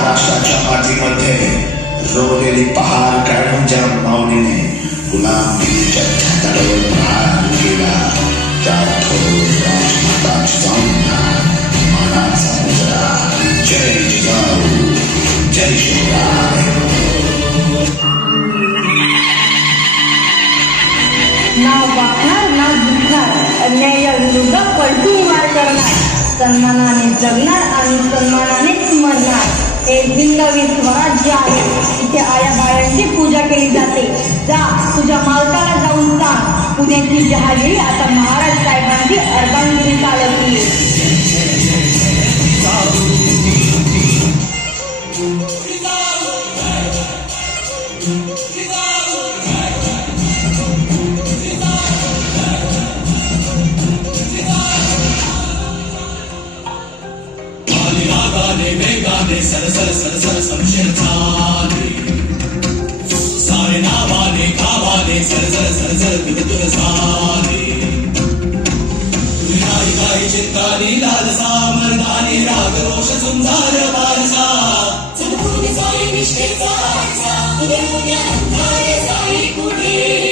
महाराष्ट्राच्या मातीमध्ये रोवलेली पहार काढूनच्या माऊलीने गुलामगिरीच्या छाताडावर प्रहार केला. त्या राजमाताची जाऊना मानाचा मुजरा. जय जिजाऊ, जय शिवराय. ना वाकणार ना झुकणार, अन्यायाविरुद्ध पलटून वार करणार, सन्मानाने जगणार आणि सन्मानानेच मरणार. हे हिंदवी स्वराज्य आहे, इथे आया बाळांची पूजा केली जाते. जा तुझ्या मालकाला जाऊन सांग, पुण्याची जहागिरी आता महाराज साहेबांची अर्धांगिरी चालवली. Sir sir sir sir Samsher झाले सारे नावाने गावाने सर सर सर सर दुर झाले. गाई गाई चित्तानी लालसा मर्दानी राग रोष सुंदर वारसा. चल पुढे जाई निष्ठेचा आरसा, पुढे पुढे अंधारे जाई पुढे.